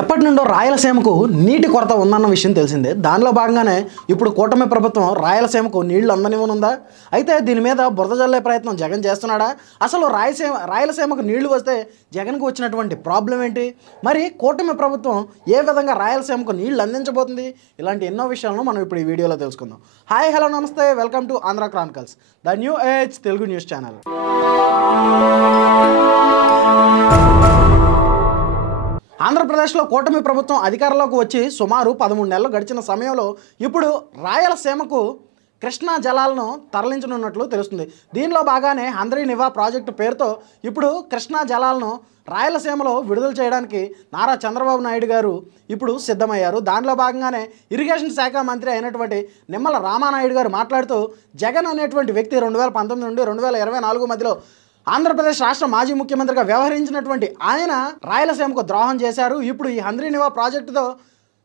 ఎప్పటి నుండో రాయలసీమకు నీటి కొరత ఉందన్న విషయం తెలిసిందే. దానిలో భాగంగానే ఇప్పుడు కూటమి ప్రభుత్వం రాయలసీమకు నీళ్లు అందనివ్వనుందా? అయితే దీని మీద బురద జల్లే ప్రయత్నం జగన్ చేస్తున్నాడా? అసలు రాయలసీమకు నీళ్లు వస్తే జగన్కు వచ్చినటువంటి ప్రాబ్లం ఏంటి? మరి కూటమి ప్రభుత్వం ఏ విధంగా రాయలసీమకు నీళ్లు అందించబోతుంది? ఇలాంటి ఎన్నో విషయాలను మనం ఇప్పుడు ఈ వీడియోలో తెలుసుకుందాం. హాయ్, హలో, నమస్తే, welcome to Andhra Chronicles, the new age Telugu news channel. ఆంధ్రప్రదేశ్లో కూటమి ప్రభుత్వం అధికారంలోకి వచ్చి సుమారు 13 నెలలు గడిచిన సమయంలో ఇప్పుడు రాయలసీమకు కృష్ణా జలాలను తరలించనున్నట్లు తెలుస్తుంది. దీనిలో భాగానే హంద్రీనివా ప్రాజెక్టు పేరుతో ఇప్పుడు కృష్ణా జలాలను రాయలసీమలో విడుదల చేయడానికి నారా చంద్రబాబు నాయుడు గారు ఇప్పుడు సిద్ధమయ్యారు. దానిలో భాగంగానే ఇరిగేషన్ శాఖ మంత్రి అయినటువంటి నిమ్మల రామానాయుడు గారు మాట్లాడుతూ, జగన్ అనేటువంటి వ్యక్తి 2019 నుండి 2024 మధ్యలో ఆంధ్రప్రదేశ్ రాష్ట్ర మాజీ ముఖ్యమంత్రిగా వ్యవహరించినటువంటి ఆయన రాయలసీమకు ద్రోహం చేశారు. ఇప్పుడు ఈ హంద్రీనివా ప్రాజెక్టుతో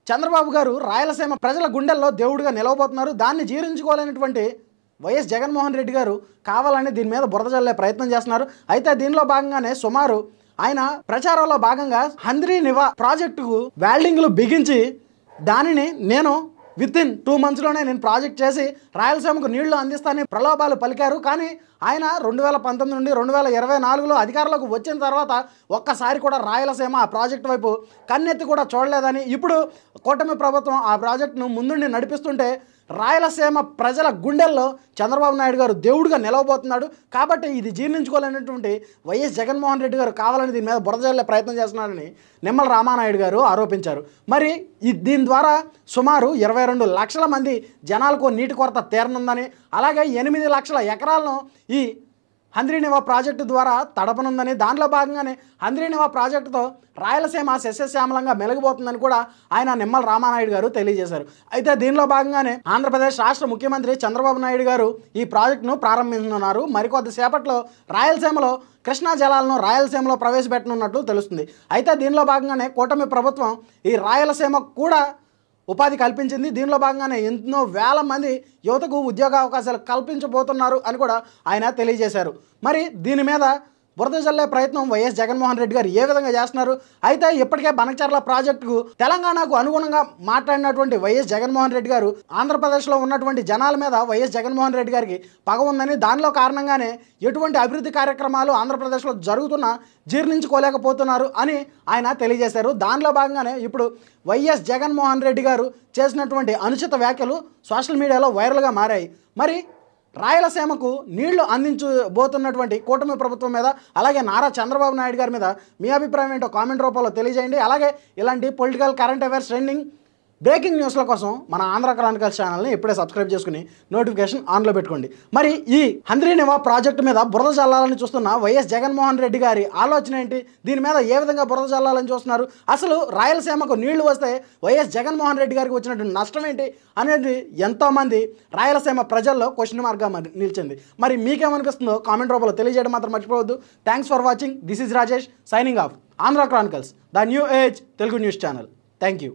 చంద్రబాబు గారు రాయలసీమ ప్రజల గుండెల్లో దేవుడిగా నిలవబోతున్నారు. దాన్ని జీర్ణించుకోలేనటువంటి వైఎస్ జగన్మోహన్ రెడ్డి గారు కావాలని దీని మీద బురద జల్లే ప్రయత్నం చేస్తున్నారు. అయితే దీనిలో భాగంగానే సుమారు ఆయన ప్రచారంలో భాగంగా హంద్రీనివా ప్రాజెక్టుకు వెల్డింగ్లు బిగించి దానిని నేను వితిన్ 2 monthsలోనే నేను ప్రాజెక్ట్ చేసి రాయలసీమకు నీళ్లు అందిస్తానని ప్రలోభాలు పలికారు. కానీ ఆయన 2019 నుండి 2024లో అధికారంలోకి వచ్చిన తర్వాత ఒక్కసారి కూడా రాయలసీమ ఆ ప్రాజెక్టు వైపు కన్నెత్తి కూడా చూడలేదని, ఇప్పుడు కూటమి ప్రభుత్వం ఆ ప్రాజెక్టును ముందుండి నడిపిస్తుంటే రాయలసీమ ప్రజల గుండెల్లో చంద్రబాబు నాయుడు గారు దేవుడిగా నిలవబోతున్నాడు. కాబట్టి ఇది జీర్ణించుకోలేనటువంటి వైఎస్ జగన్మోహన్ రెడ్డి గారు కావాలని దీని మీద బురద జల్లే ప్రయత్నం చేస్తున్నారని నిమ్మల రామానాయుడు గారు ఆరోపించారు. మరి దీని ద్వారా సుమారు 22 లక్షల మంది జనాలకు నీటి కొరత తీరనుందని, అలాగే 8 లక్షల ఎకరాలను ఈ హంద్రీనివా ప్రాజెక్టు ద్వారా తడపనుందని, దానిలో భాగంగానే హంద్రీనివా ప్రాజెక్టుతో రాయలసీమ సస్యశ్యామలంగా మెలగబోతుందని కూడా ఆయన నిమ్మల రామానాయుడు గారు తెలియజేశారు. అయితే దీనిలో భాగంగానే ఆంధ్రప్రదేశ్ రాష్ట్ర ముఖ్యమంత్రి చంద్రబాబు నాయుడు గారు ఈ ప్రాజెక్టును ప్రారంభించనున్నారు. మరికొద్ది సేపట్లో రాయలసీమలో కృష్ణా జలాలను రాయలసీమలో ప్రవేశపెట్టనున్నట్లు తెలుస్తుంది. అయితే దీనిలో భాగంగానే కూటమి ప్రభుత్వం ఈ రాయలసీమ కూడా ఉపాధి కల్పించింది. దీనిలో భాగంగానే ఎన్నో వేల మంది యువతకు ఉద్యోగ అవకాశాలు కల్పించబోతున్నారు అని కూడా ఆయన తెలియజేశారు. మరి దీని మీద బురద జల్లే ప్రయత్నం వైఎస్ జగన్మోహన్ రెడ్డి గారు ఏ విధంగా చేస్తున్నారు? అయితే ఇప్పటికే బనకచర్ల ప్రాజెక్టుకు తెలంగాణకు అనుగుణంగా మాట్లాడినటువంటి వైఎస్ జగన్మోహన్ రెడ్డి గారు ఆంధ్రప్రదేశ్లో ఉన్నటువంటి జనాల మీద వైఎస్ జగన్మోహన్ రెడ్డి గారికి పగ ఉందని, దానిలో కారణంగానే ఎటువంటి అభివృద్ధి కార్యక్రమాలు ఆంధ్రప్రదేశ్లో జరుగుతున్నా జీర్ణించుకోలేకపోతున్నారు అని ఆయన తెలియజేశారు. దానిలో భాగంగానే ఇప్పుడు వైఎస్ జగన్మోహన్ రెడ్డి గారు చేసినటువంటి అనుచిత వ్యాఖ్యలు సోషల్ మీడియాలో వైరల్గా మారాయి. మరి రాయలసీమకు నీళ్లు అందించబోతున్నటువంటి కూటమి ప్రభుత్వం మీద, అలాగే నారా చంద్రబాబు నాయుడు గారి మీద మీ అభిప్రాయం ఏంటో కామెంట్ రూపంలో తెలియజేయండి. అలాగే ఇలాంటి political, current affairs, trending, breaking న్యూస్ల కోసం మన ఆంధ్ర క్రానికల్స్ ఛానల్ని ఇప్పుడే సబ్స్క్రైబ్ చేసుకుని నోటిఫికేషన్ ఆన్లో పెట్టుకోండి. మరి ఈ హంద్రీనివా ప్రాజెక్టు మీద బురద జల్లాలని చూస్తున్న వైఎస్ జగన్మోహన్ రెడ్డి గారి ఆలోచన ఏంటి? దీని మీద ఏ విధంగా బురద జల్లాలని చూస్తున్నారు? అసలు రాయలసీమకు నీళ్లు వస్తే వైఎస్ జగన్మోహన్ రెడ్డి గారికి వచ్చినటువంటి నష్టం ఏంటి అనేది ఎంతోమంది రాయలసీమ ప్రజల్లో క్వశ్చన్ మార్క్గా నిలిచింది. మరి మీకేమనిపిస్తుందో కామెంట్ రూపంలో తెలియజేయడం మాత్రం మర్చిపోవద్దు. Thanks for watching. This is Rajesh signing off. Andhra Chronicles, the new age Telugu news channel. Thank you.